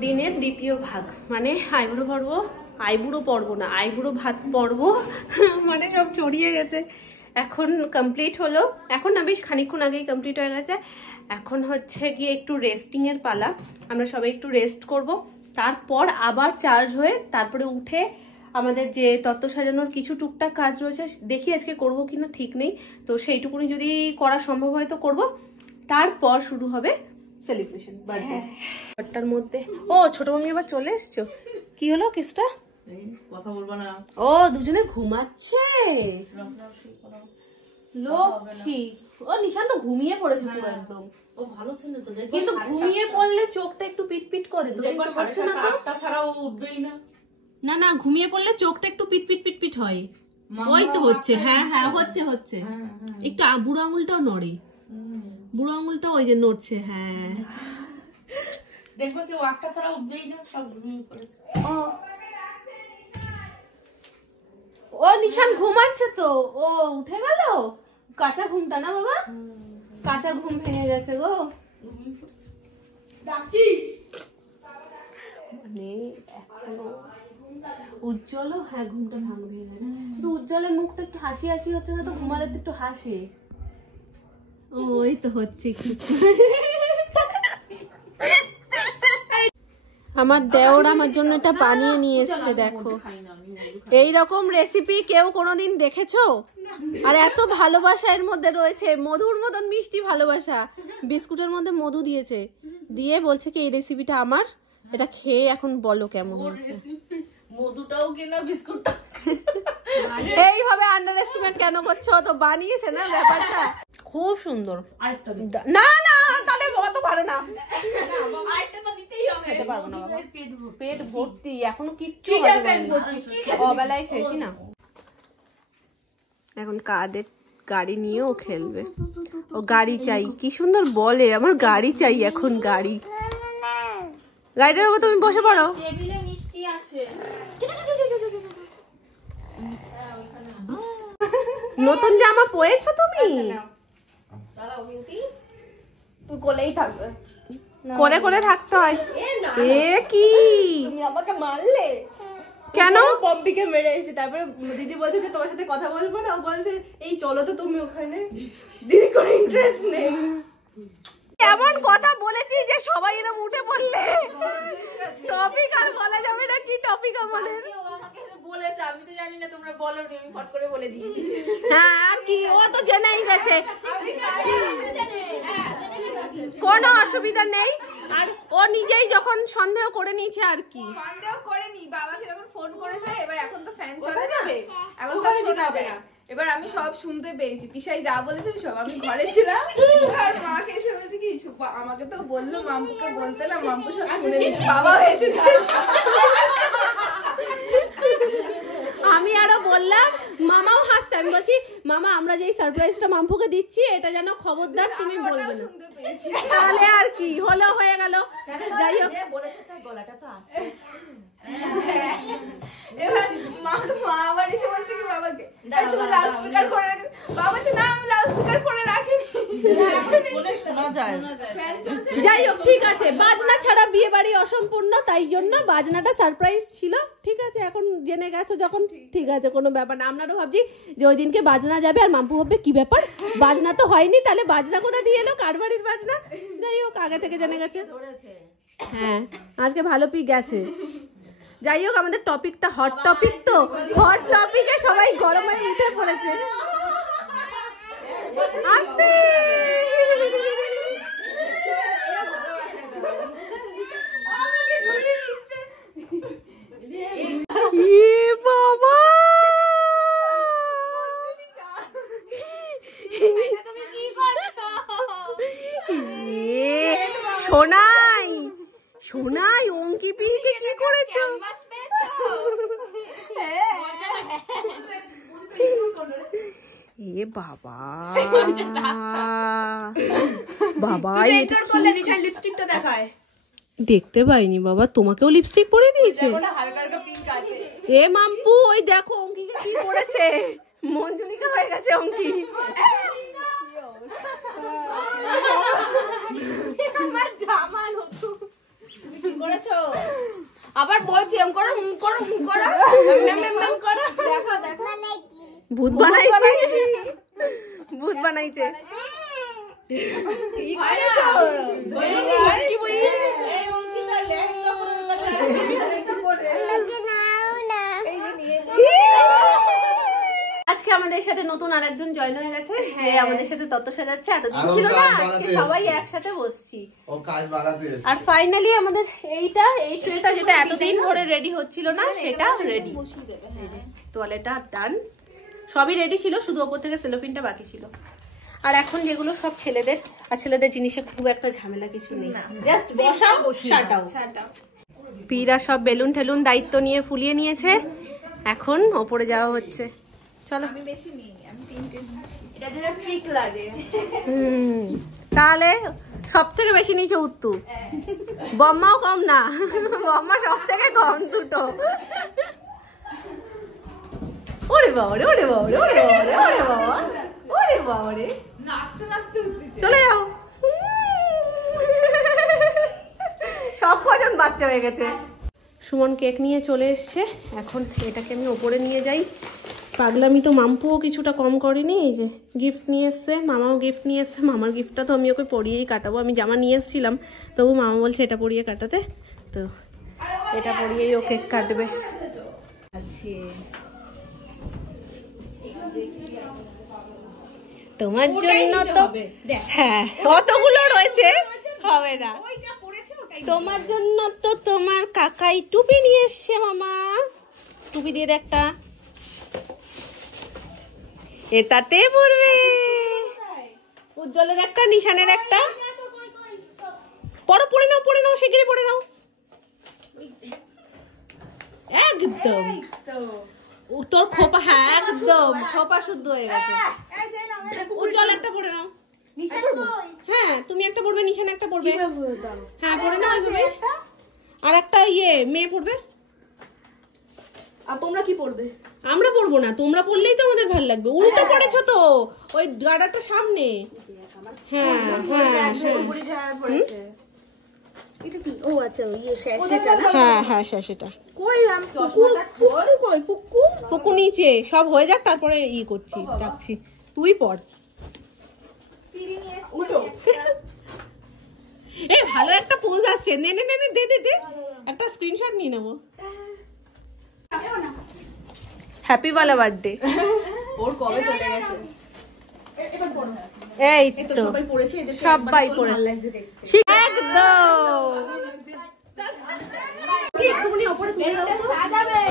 দিনের দ্বিতীয় ভাগ, মানে আইবুড়ো পর্ব না, আইবুড়ো ভাত পর্ব মানে সব ছড়িয়ে গেছে। এখন কমপ্লিট হলো, এখন না বেশ খানিকক্ষণ আগেই কমপ্লিট হয়ে গেছে। এখন হচ্ছে গিয়ে একটু রেস্টিং এর পালা, আমরা সবাই একটু রেস্ট করব, তারপর আবার চার্জ হয়ে তারপরে উঠে আমাদের যে তত্ত্ব সাজানোর কিছু টুকটাক কাজ রয়েছে, দেখি আজকে করব কিনা ঠিক নেই, তো সেইটুকুনি যদি করা সম্ভব হয় তো করব। তারপর শুরু হবে সেলিব্রেশন বার্থডেটার মধ্যে। ও ছোট মামি আবার চলে এসছো, কি হলো কেসটা? কথা বলবো না। ও দুজনে ঘুমাচ্ছে, লক্ষ্মী। ও নিশান তো ঘুমিয়ে পড়েছে পুরো একদম। ও ভালো ছিল তো, কিন্তু ঘুমিয়ে পড়লে চোখটা একটু পিটপিট করে, তো হচ্ছে না তো? আটটা ছাড়াও উঠবেই না। না না, ঘুমিয়ে পড়লে চোখটা একটু পিটপিট পিটপিট হয়। ওই তো হচ্ছে, হ্যাঁ হ্যাঁ হচ্ছে একটু বুড়ো আঙুলটাও নড়ে, বুড়ো আঙুলটা ওই যে নড়ছে। হ্যাঁ দেখবো কেউ আটটা ছাড়া উঠবেই না, সব ঘুমিয়ে পড়েছে। ও নিশান ঘুমাচ্ছে তো, ও উঠে গেল। কাঁচা ঘুমটা না বাবা, কাঁচা ঘুম ভেঙে গেছে গো। মানে উজ্জ্বলও, হ্যাঁ ঘুমটা ভাঙবে, কিন্তু উজ্জ্বলের মুখটা একটু হাসি হাসি হচ্ছে না তো, ঘুমালে তো একটু হাসে। ওই তো হচ্ছে কি। আমার দেওর আমার জন্য এটা বানিয়ে নিয়ে এসছে, দেখো এইরকম রেসিপি কেউ কোনোদিন দেখেছো? আর এত ভালোবাসা এর মধ্যে রয়েছে, মধুর মতন মিষ্টি ভালোবাসা। বিস্কুটের মধ্যে মধু দিয়েছে, দিয়ে বলছে কি এই রেসিপিটা আমার, এটা খেয়ে এখন বলো কেমন হচ্ছে। মধুটাও কেনা, বিস্কুটটা। এইভাবে আন্ডার এস্টিমেট কেন করছো? তো বানিয়েছে না ব্যাপারটা, খুব সুন্দর। না না তাহলে অত পারো না, খেতে পারবো না বাবা, পেট ভর্তি, এখনো কিচ্ছু অবেলায় খেয়েছি না। এখন কাদের গাড়ি নিয়ে ও খেলবে, ও গাড়ি চাই, কি সুন্দর বলে, আমার গাড়ি চাই এখন, গাড়ি। গাড়িটার উপর তুমি বসে পড়ো। টেবিলে মিষ্টি আছে। নতুন জামা পরেছো তুমি? কোলেই থাকবে, করে করে থাকতে হয়। এ কি তুমি আমাকে মারলে কেন? পম্পিকে মেরে এসেছি, তারপরে দিদি বলছে যে তোমার সাথে কথা বলবো না, ও বলছে এই চলো তো তুমি ওখানে, দিদি কোনো ইন্টারেস্ট নেই। এমন কথা বলেছি যে সবাই এরকম উঠে পড়লে, টপিক আর বলা যাবে না। কি টপিক আমাদের? বলেছে, আমি তো জানি না, তোমরা বলোনি, আমি ফট করে বলে দিয়েছি। হ্যাঁ আর কি, ও তো জেনেই গেছে, কোনো অসুবিধা নেই। আর ও নিজেই যখন সন্দেহ করে নিয়েছে, আর কি সন্দেহ করেনি, বাবাকে যখন ফোন করেছে, এবার এখন তো ফ্যান চলে যাবে, এখন ওখানে যেতে হবে না। এবার আমি সব শুনতে পেয়েছি, পিসাই যা বলেছে সব, আমি ঘরে ছিলাম, আর মাকে এসে বলেছে কি, আমাকে তো বললো, মাম্পুকে বলতে না, মাম্পু সব শুনে নিয়েছে, বাবাও এসে আমি আরো বললাম, মামাও হাসছে। আমি বলছি মামা আমরা যে সারপ্রাইজটা মাম্পুকে দিচ্ছি, এটা যেন খবরদার তুমি বলবে না। তাহলে আর কি হলো, হয়ে গেল। যাই হোক, গলাটা তো আসছে। এবার মা আবার এসে বলছে কি বাবাকে, তুমি লাউড স্পিকার করে রাখো। বাবা বলছে না আমি লাউড স্পিকার করে রাখিনি, শোনা যায়। যাই হোক ঠিক আছে, বাজনা ছাড়া বিয়ে বাড়ি অসম্পূর্ণ, তাই জন্য বাজনাটা সারপ্রাইজ ছিল। ঠিক আছে, এখন জেনে গেছো যখন, ঠিক আছে কোনো ব্যাপার না। আপনারও ভাবছি যে ওই দিনকে বাজনা যাবে, আর মাম্পু ভাববে কি ব্যাপার, বাজনা তো হয়নি, তাহলে বাজনা কোথা দিয়ে এলো, কার বাড়ির বাজনা। যাই হোক আগে থেকে জেনে গেছে। হ্যাঁ আজকে ভালো পিক গেছে। যাই হোক আমাদের টপিকটা হট টপিক, তো হট টপিকে সবাই গরমে উঠে পড়েছে। আস্তে বাবা, সোনাই সোনাই অঙ্কি পিকে কি করেছো? এ বাবা বাবা, লিপস্টিকটা দেখায়, দেখতে পাইনি বাবা, তোমাকেও লিপস্টিক পরে দিয়েছে? হালকা হালকা পিঙ্ক আছে। এ মাম্পু ওই দেখো অঙ্কিকে কি করেছে, মঞ্জুলিকা হয়ে গেছে অঙ্কি। আমার জামা নতুন, কি করেছো? আবার বলছি এম করো মুখ করো দেখো দেখো ভূত বানাইছে, ভূত বানাইছে। কি করেছো? কি বই আজকে আমাদের সাথে নতুন আরেকজন জয়েন হয়ে গেছে, যে আমাদের সাথে তত সাজাচ্ছে। এতদিন ছিল না, আজকে সবাই একসাথে বসছি। আর ফাইনালি আমাদের এই ট্রেটা যেটা এতদিন ধরে রেডি হচ্ছিল না, সেটা রেডি। তোয়ালেটা ডান, সবই রেডি ছিল, শুধু ওপর থেকে সেলোপিনটা বাকি ছিল। আর এখন যেগুলো সব ছেলেদের, আর ছেলেদের জিনিসে খুব একটা ঝামেলা কিছু নেই, জাস্ট বসাও শাটাও। পীরা সব বেলুন টেলুন দায়িত্ব নিয়ে ফুলিয়ে নিয়েছে, এখন ওপরে যাওয়া হচ্ছে। চলো। আমি বেশি নিই, আমি 3টে নিয়েছি। এটা যেটা ট্রিক লাগে। তাহলে সব থেকে বেশি নিচে উত্তু, বম্মাও কম না, বম্মা সব থেকে কম দুটো। ওরে বাবা রে, ওরে বাবা রে, ওরে বাবা রে, ওরে বাবা, ওরে বাবা রে, নাচতে নাচতে উঠছি। চলে যাও। সব কজন বাচ্চা হয়ে গেছে। সুমন কেক নিয়ে চলে এসছে, এখন এটাকে আমি ওপরে নিয়ে যাই। পাগলামি তো মাম্পুও কিছুটা কম করেনি, এই যে গিফট নিয়ে এসছে, মামাও গিফট নিয়ে এসছে। মামার গিফটটা তো আমি ওকে পরিয়েই কাটাবো, আমি জামা নিয়ে এসেছিলাম, তবু মামা বলছে এটা পরিয়ে কাটাতে, তো এটা পরিয়েই ও কেক কাটবে। তোমার জন্য তো হ্যাঁ অতগুলো রয়েছে, হবে না। তোমার জন্য তো তোমার কাকাই টুপি নিয়ে এসছে মামা, টুপি দিয়ে দে একটা, এটাতে পড়বে। উজ্জ্বলের একটা, নিশানের একটা। পরে পড়ে নাও, পড়ে নাও, শিগগিরই পড়ে নাও। একদম তোর খোপা, হ্যাঁ একদম খোপা শুদ্ধ হয়ে গেছে। উজ্জ্বল একটা পড়ে নাও। হ্যাঁ তুমি একটা পড়বে, নিশান একটা পড়বে। হ্যাঁ পড়ে নাও ওইভাবে। আর একটা মেয়ে পড়বে। আর তোমরা কি পড়বে? আমরা পড়বো না, তোমরা পড়লেই তো আমাদের ভালো লাগবে। উল্টো পড়েছো তো, ওই গাড়াটা সামনে। হ্যাঁ হ্যাঁ সেটা পুকু নিচে সব হয়ে যাক, তারপরে করছি, ডাকছি। তুই পড়। এ ভালো একটা পোজ আসছে, নে নে নে দে দে দে, একটা স্ক্রিনশট নিয়ে নেবো। হ্যাপি বালা বার্থডে। ওর কবে চলে গেছে? এই তো সবাই পড়েছে, এদের সবাই পড়ে ভালো লাগছে দেখতে। একদম। কি একটুখানি উপরে তুলে দাও তো। সাজাবে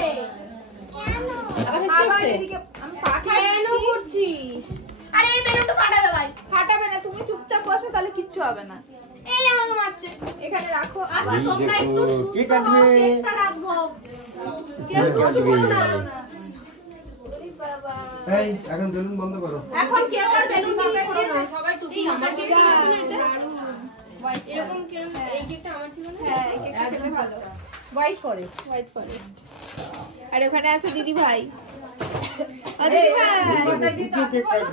আবার এদিকে আমি পাঠাচ্ছি। করছিস? আরে এই বেলুনটা ফাটাবে ভাই। ফাটাবে না, তুমি চুপচাপ বসো, তাহলে কিচ্ছু হবে না। এই আমাকে মারছে, এখানে রাখো। আচ্ছা তোমরা একটু সুস্থ হও, কেকটা রাখবো। এই এখন বেলুন বন্ধ করো। এখন কেউ আর বেলুন দিয়ে করো না, সবাই টুপি আমার কেক এরকম কেরকম এই কেকটা আমার ছিল না। হ্যাঁ এই কেকটা খেতে ভালো। White forest. আর ওখানে আছে দিদি ভাই। আর দিদি ভাই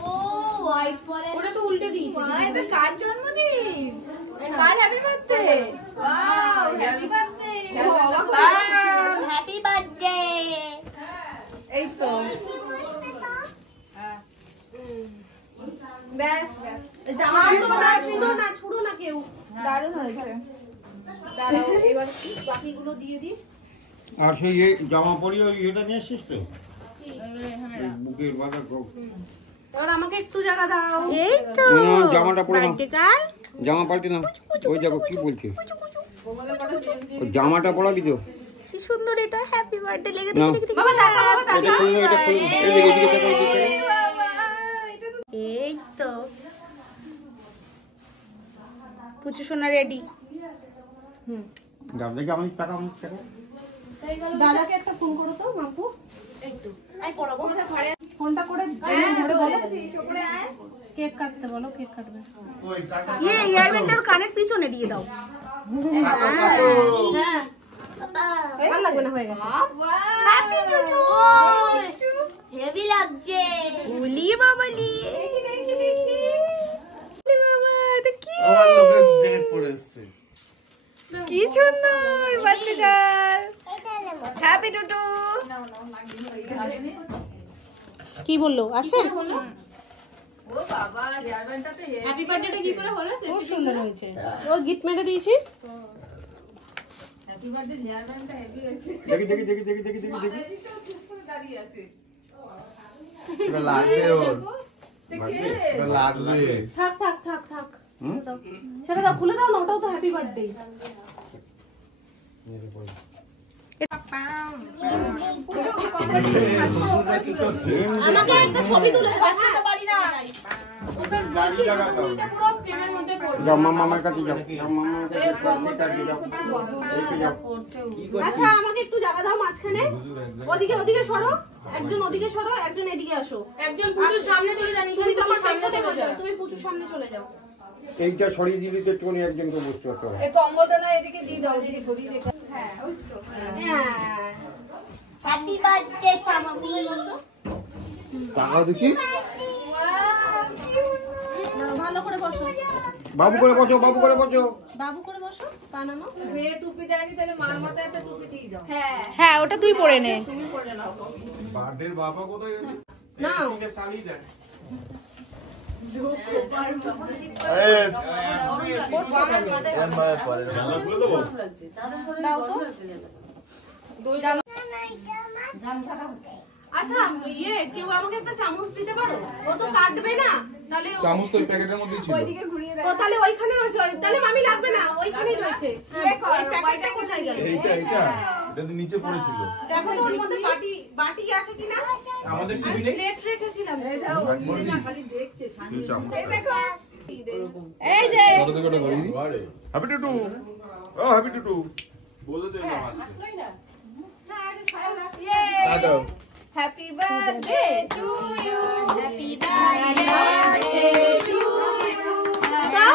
ও হোয়াইট ফরেস্ট, ওটা তো উল্টে দিয়েছি। এটা কার জন্মদিন? কার happy birthday? Wow happy birthday, happy birthday. এই তো ব্যাস জামা ছুড়ো না কেউ। দারুণ হয়েছে। দাঁড়াও এবার বাকিগুলো দিয়ে দিই। আর সেই জামা পরিয়ে এটা নিয়ে এসছিস তো? বুকের বাঁধা এবার আমাকে একটু জায়গা দাও। এই তো জামাটা পরে নাও, বার্থডে কার্ড। জামা পাল্টে নাও। ওই দেখো কি বলছে, জামাটা পরাবি তো? কি সুন্দর এটা, হ্যাপি বার্থডে লেগে নাও। দেখি। বাবা তাকা, বাবা তাকা। এটা খুলে নাও, এটা খুলে নাও। এদিকে এদিকে তাকাও, এদিকে তাকাও। এই তো পুচু সোনা রেডি। যাও দেখি আমাদের টাকা দাদাকে একটা ফোন করো তো মাম্পু। এই তো আই পড়াবো, ফোনটা করে ধরে বলো কেক কাটতে বলো, কেক কাটবে। ইয়ারবেন্ডের কানের পিছনে দিয়ে দাও। হ্যাঁ ভালো লাগবে না, হয়ে গেছে। হ্যাপি টুটু, হেভি লাগছে। উলি বাবালি, দেখি বাবা এটা কি আমার লোকের জ্যাকেট পরে এসেছে। কি সুন্দর বাচ্চাটা। হ্যাপি টুটু। কি বললো আসে? ও বাবা হেয়ারব্যান্ডটাতে হ্যাপি বার্থডেটা কি করে হলো? খুব সুন্দর হয়েছে। ও গিফট মেরে দিয়েছি। হ্যাপি বার্থডে হেয়ারব্যান্ডটা হেভি হয়েছে। দেখি দেখি দেখি দেখি দেখি দেখি দেখি চুপ করে দাঁড়িয়ে আছে। এটা লাগবে ওর, কে? এটা লাগবে। থাক থাক থাক থাক সেটা দাও, খুলে দাও না, ওটাও তো হ্যাপি বার্থডে। আমাকে একটা ছবি তুলে দেবে। আজকে বাড়ি না যাও মামার কাছে যাও, যাও মামার কাছে যাও, এইদিকে যাও। আচ্ছা আমাকে একটু জায়গা দাও মাঝখানে। ওদিকে ওদিকে সরো, একজন ওদিকে সরো, একজন এদিকে আসো। একজন পুজোর সামনে চলে যান, তুমি তোমার সামনে সামনে চলে যাও। তুমি পুজোর সামনে চলে যাও। এইটা সরিয়ে দিলে তো একটুখানি একজনকে বসতে হতো। এই কম্বলটা না এদিকে দিয়ে দাও, এদিকে সরিয়ে রেখে। হ্যাঁ ওই তো। হ্যাপি বার্থডে পামাবি। তাকাও দেখি। ভালো করে বসো, বাবু করে বসো, বাবু করে বসো। বাবু করে বসো, পা নামাও। মেয়ে টুপি দেয়নি, তাহলে মার মাথায় একটা টুপি দিয়ে দাও। হ্যাঁ হ্যাঁ ওটা তুই পরে নে। তুমি পরে নাও। বার্থডের বাবা কোথায় গেল? নাও দাও তো। আচ্ছা কেউ আমাকে একটা চামচ দিতে পারো? ও তো কাটবে না, তাহলে চামচ তো প্যাকেটের মধ্যেই ছিল। ওইদিকে ঘুরিয়ে দাও। ও তাহলে ওইখানে রয়েছে, তাহলে মামি লাগবে না, ওইখানেই রয়েছে। ওই প্যাকেটটা কোথায় গেল? এটা তো নিচে পড়েছিল। দেখো তো ওর মধ্যে বাটি আছে কিনা। আমাদের আমি প্লেট রেখেছিলাম। এই দাও, ওই না খালি দেখছে শান্তি। এই দেখো এই যে কত থেকে ওটা বাড়ি? হ্যাপি টুটু, ও হ্যাপি টুটু বলে দে না টাটা। Happy birthday to you, happy birthday to you, দাও।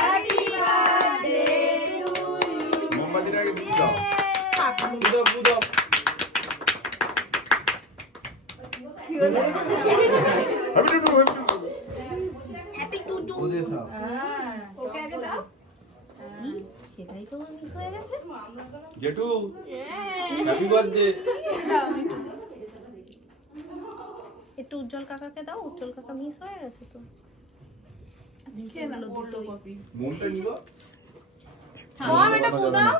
Happy birthday to you. মোমবাতির আগে দিয়ে দাও। Happy Tutu, happy Tutu. ওকে আগে দাও। সেটাই তো মিস হয়ে গেছে। জেঠু হ্যাপি বার্থডে। একটু উজ্জ্বল কাকাকে দাও, উজ্জ্বল কাকা মিস হয়ে গেছে তো। মোমটা নিব। মম এটা ফু দাও।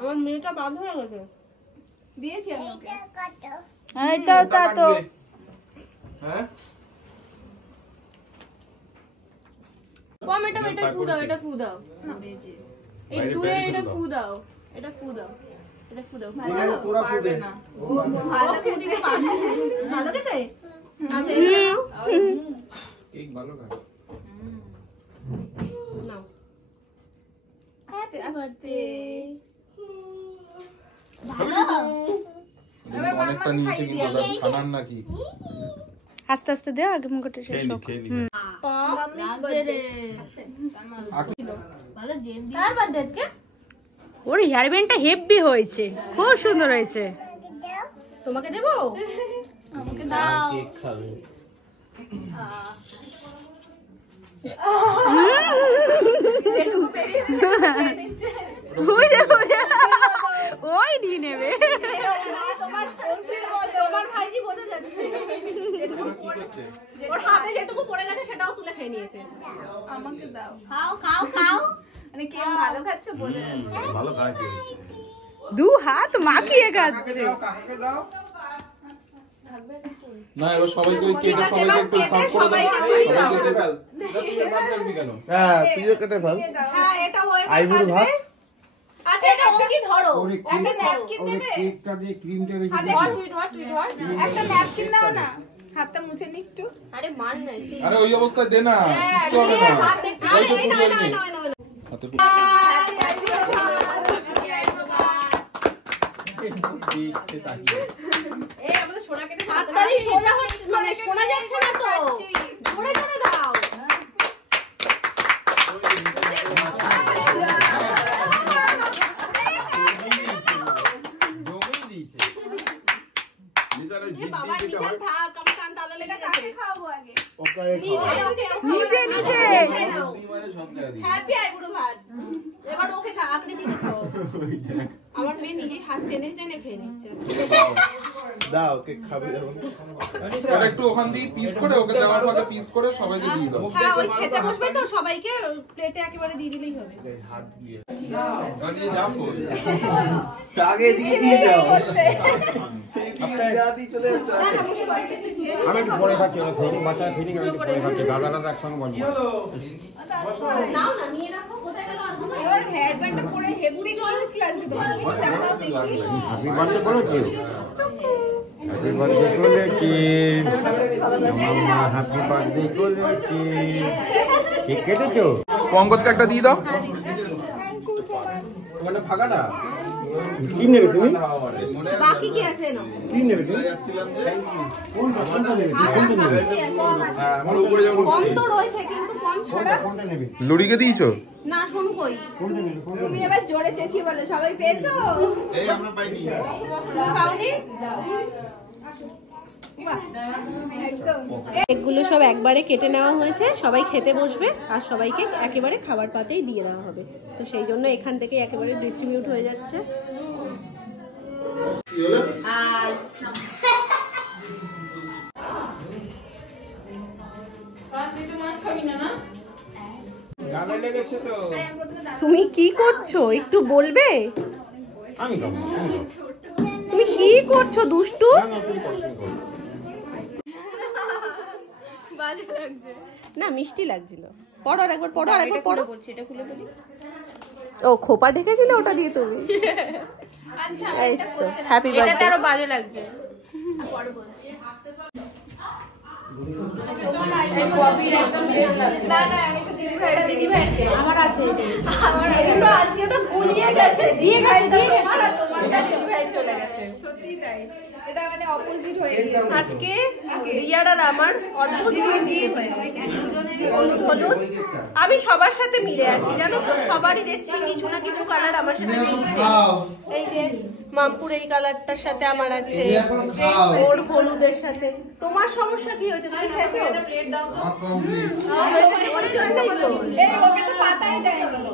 আমার মেয়েটা বাদ হয়ে গেছে। দিয়েছি আমি ওকে। এই তো তা তো হ্যাঁ কম এটা ফু দাও, এটা ফু দাও। এই বাইরে দুয়ে বাইরে এটা ফু ফু দাও, এটা ফু দাও, এটা ফু দাও। পুরা ফুটে। ভালো ফু দিতে পারবে। ভালো খেতে। আচ্ছা এটা নাও। কেক ভালো খায়। নাও। Happy birthday. অনেকটা নিচে কিন্তু খানার নাকি? আস্তে আস্তে দে, আগে মুখটা শেষ হোক। খেলি কার বার্থডে আজকে? ওর হেয়ার ব্যান্ডটা হেভি হয়েছে, খুব সুন্দর হয়েছে। তোমাকে দেবো? কেক খাবে। ওই নিয়ে নেবে। তোমার ভাইজি বোঝা যাচ্ছে। ওর হাতে যেটুকু পড়ে গেছে সেটাও তুলে খেয়ে নিয়েছে। আমাকে দাও। খাও খাও খাও। মানে কে ভালো খাচ্ছে বলে যাচ্ছে। ভালো খায় কে? দু হাত মাখিয়ে খাচ্ছে। না এবার সবাইকে ঠিক আছে, এবার কেটে সবাইকে খাইয়ে দাও। হ্যাঁ তুইও কেটে ফেল। হ্যাঁ এটা হয়ে গেছে। আইবুড়ো ভাত। আচ্ছা এটা ও কি ধরো? ওরে একটা কেক, ন্যাপকিন ওরে দেবে? কেকটা দিয়ে ক্রিমটা বেশি ধর তুই ধর তুই ধর। একটা ন্যাপকিন দাও না, হাতটা মুছে নি একটু। আরে মান নাই তুই। আরে ওই অবস্থায় দে না, চলে দিয়ে না। হাত দেখতে। আরে এই নাও নাও নাও নাও। হাতে এই আমাদের সোনা কেটে হাততালি সোজা হচ্ছে, মানে শোনা যাচ্ছে না তো। জোরে জোরে দাও। এ বাবা নিজান থাক, আমি কান নিচে নিচে হ্যাপি আইবুড়ো ভাত। এবার ওকে আকৃতিকে খাও। আমার মেয়ে নিজেই হাত টেনে টেনে খেয়ে নিচ্ছে। দাও ওকে খাবে ওটা একটু ওখান দিয়ে পিস করে ওকে দেওয়ার পরে পিস করে সবাইকে দিয়ে দাও। হ্যাঁ ওই খেতে বসবে তো সবাইকে প্লেটে একেবারে দিয়ে দিলেই হবে। হাত দিয়ে জানিয়ে যাও তো আগে দিয়ে যাও। আমি একটু পরে খাচ্ছি, ওরা খেয়ে বাচ্চা খেয়ে আমি একটু পরে খাচ্ছি, দাদা দাদা একসঙ্গে বলবো। নাও না নিয়ে রাখো, কোথায় গেল আর কোনো এবার হেয়ার ব্যান্ডটা পরে হেভি কিউট লাগছে তোমার। দেখাও দেখি। হ্যাপি বার্থডে করেছি, হ্যাপি বার্থডে করেছি মামা, হ্যাপি বার্থডে করেছি। কেক কেটেছো? পঙ্কজকে একটা দিয়ে দাও। ওখানে ফাঁকা না কি নেবে তুমি? বাকি কি আছে না? কি নেবে তুমি? কোনটা নেবে? কোনটা নেবে? আমার উপরে যাবো। কম তো রয়েছে কিন্তু কম ছাড়া কোনটা নেবে? লুড়িকে দিয়েছো? না শোনো কই কোনটা নেবে? কোনটা তুমি এবার জোরে চেঁচিয়ে বলো সবাই পেয়েছো? এই আমরা পাইনি। পাওনি? বাহ, একদম। এগুলো সব একবারে কেটে নেওয়া হয়েছে, সবাই খেতে বসবে আর সবাইকে একেবারে খাবার পাতেই দিয়ে দেওয়া হবে। তো সেই জন্য এখান থেকে একেবারে ডিস্ট্রিবিউট হয়ে যাচ্ছে। তুমি কি করছো একটু বলবে? আমি খাবো। তুমি কি করছো দুষ্টু? বাজে লাগছে। না মিষ্টি লাগছিল। পড়ো আর একবার পড়ো আর একবার পড়ো। বলছি এটা খুলে বলি। ও খোপা ঢেকেছিলে ওটা দিয়ে তুমি? আচ্ছা এই তো হ্যাপি এটাতে বার্থডে। আরো বাজে লাগছে। পরে বলছি। না না এটা দিদি ভাই আমার আছে আমার এগুলো আজকে তো গুলিয়ে গেছে দিয়ে ভাই দিয়ে গেছে তোমারটা দিদি ভাই চলে গেছে সত্যি তাই এটা মানে অপোজিট হয়ে গেছে আজকে রিয়ার আর আমার অদ্ভুত মিল হলুদ হলুদ। আমি সবার সাথে মিলে আছি জানো তো, সবারই দেখছি কিছু না কিছু কালার আমার সাথে মিলছে। এই যে মামপুর এই কালারটার সাথে আমার আছে, ওর হলুদের সাথে। তোমার সমস্যা কি হয়েছে? তুমি খেয়েছো? এই ওকে তো পাতাই দেয়নি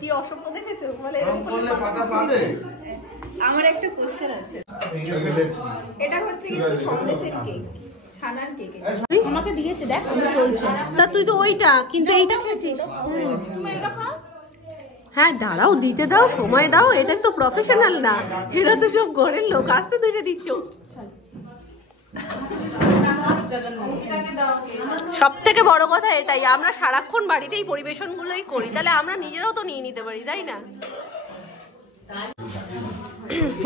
কি অসভ্য দেখেছো? বলে আমার একটা কোশ্চেন আছে এটা হচ্ছে কিন্তু সন্দেশের কেক ছানার কেক আমাকে দিয়েছে দেখ আমি চলছে। তা তুই তো ওইটা কিন্তু এইটা খেয়েছিস। তুমি এটা খাও হ্যাঁ দাঁড়াও দিতে দাও, সময় দাও, এটা তো প্রফেশনাল না, এরা তো সব ঘরের লোক। আসতে তুই দিচ্ছ। সব থেকে বড় কথা এটাই, আমরা সারাক্ষণ বাড়িতে এই পরিবেশন গুলোই করি, তাহলে আমরা নিজেরাও তো নিয়ে নিতে পারি তাই না?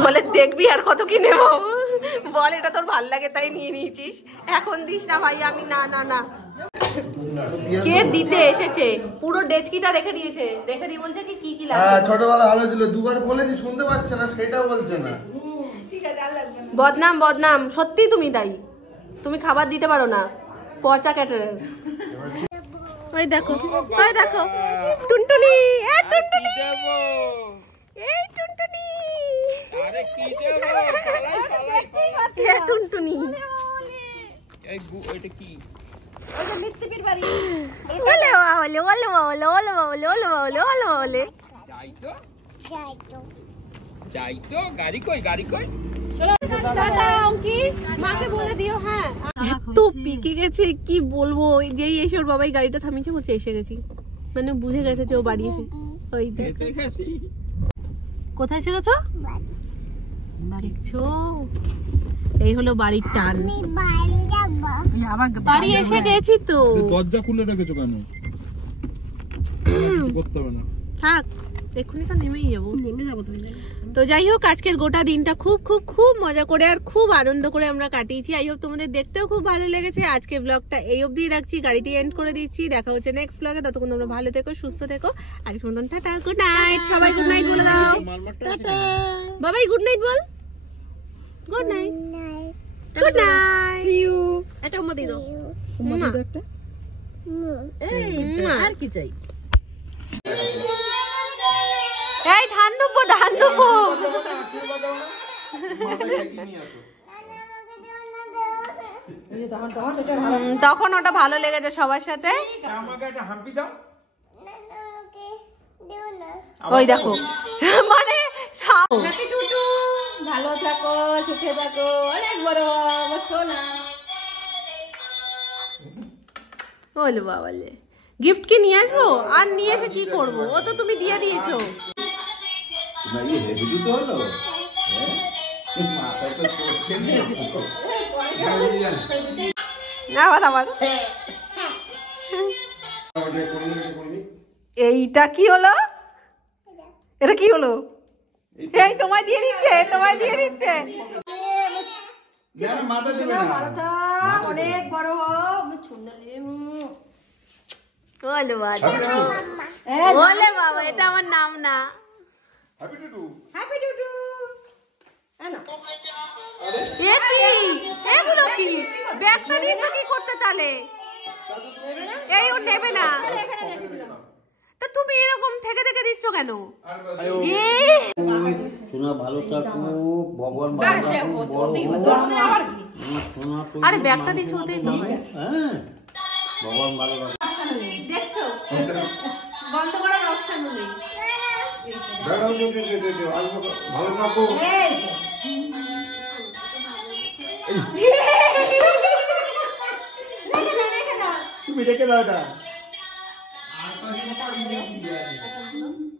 বলে দেখবি আর কত কি নেবো, বল এটা তোর ভাল লাগে তাই নিয়ে নিয়েছিস, এখন দিস না ভাই। আমি না না না, কে দিতে এসেছে পুরো ডেচকিটা রেখে দিয়েছে, রেখে দিয়ে বলছে কি কি লাগবে। ছোটবেলা ভালো ছিল, দুবার বলেছি শুনতে পাচ্ছে না, সেটা বলছে না। ঠিক আছে আর লাগবে না বদনাম বদনাম, সত্যি তুমি দায়ী, তুমি খাবার দিতে পারো না, পচা ক্যাটারার। ওই দেখো ওই দেখো টুনটুনি, এ টুনটুনি, এই টুনটুনি, আরে কি দেবো এ টুনটুনি, এই এটা কি ওটা মিষ্টিপির বাড়ি। ওলে ওলে ওলে ওলে ওলে ওলে ওলে ওলে ওলে ওলে। যাই তো গাড়ি কই টাটা অঙ্কি, মাকে বলে দিও। হ্যাঁ এত পেকে গেছে কি বলবো, যেই এসে ওর বাবাই গাড়িটা থামিয়েছে বলছে এসে গেছি, মানে বুঝে গেছে যে ও বাড়ি এসে। ওই কোথায় এসে গেছো দেখছো, এই হলো বাড়ির টান। বাড়ি এসে গেছি তো। দরজা খুলে রেখেছো কেন? করতে হবে না, থাক এক্ষুনি তো নেমেই যাবো। তো যাই হোক আজকের গোটা দিনটা খুব খুব খুব মজা করে আর খুব আনন্দ করে আমরা কাটিয়েছি। আই হোপ তোমাদের দেখতেও খুব ভালো লেগেছে। আজকে ব্লগটা এই অবধি রাখছি, গাড়িতে এন্ড করে দিচ্ছি। দেখা হচ্ছে নেক্সট ব্লগে, ততক্ষণ তোমরা ভালো থেকো সুস্থ থেকো। আজকের মতন টাটা, গুড নাইট। সবাই গুড নাইট বলে দাও। টাটা বাবাই, গুড নাইট বল। Good night, good night, see you. এটা উম্মা দিয়ে দাও, উম্মা একটা। এই আর কি চাই? এই ধান দেবো, ধান দেবো। মাথায় ঠেকিয়ে নিয়ে আসো। তখন ওটা ভালো লেগেছে সবার সাথে। আমাকে একটা হাম্পি দাও। ওই দেখো মানে হ্যাপি টুটু, ভালো থাকো, সুখে থাকো, অনেক বড় হও আমার সোনা। বলো বাবালে গিফট কি নিয়ে আসবো? আর নিয়ে এসে কি করবো? ও তো তুমি দিয়ে দিয়েছো। না ये हेवी तो হলো মাথা তো চটকে নিয়ে আবার আবার এইটা কি হলো? এটা কি হলো? এই তোমায় দিয়ে দিচ্ছে, তোমায় দিয়ে দিচ্ছে। না মাথা দেবে না অনেক বড় হও বলো বলে বাবা এটা আমার নাম না। Happy Tutu happy Tutu. এ কি এগুলো কি ব্যাগটা নিয়েছো কি করতে তাহলে? এই ও নেবে না তো তুমি এরকম থেকে থেকে দিচ্ছ কেন? শোনা ভালো থাকুক, ভগবান ভালো রাখুক, বড় হোক। আরে ব্যাগটা দিচ্ছ ওতেই তো হয়। হ্যাঁ ভগবান ভালো রাখুক। দেখছো বন্ধ করার অপশন নেই। ভালো থাকো তুমি রেখে দাও এটা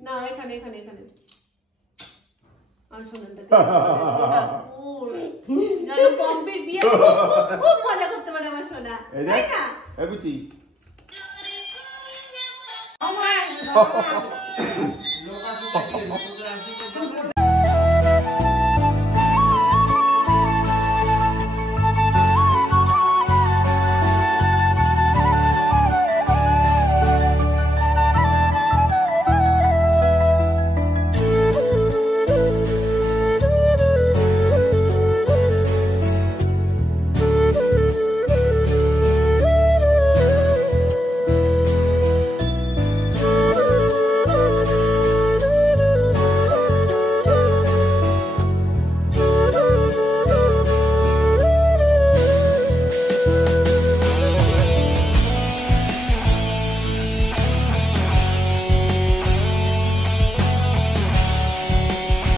না এখানে এখানে এখানে আর শোনাটা জানো পম্পির বিয়ে খুব মজা করতে পারে আমার সোনা, এই তাই দেখ না? এই বুচি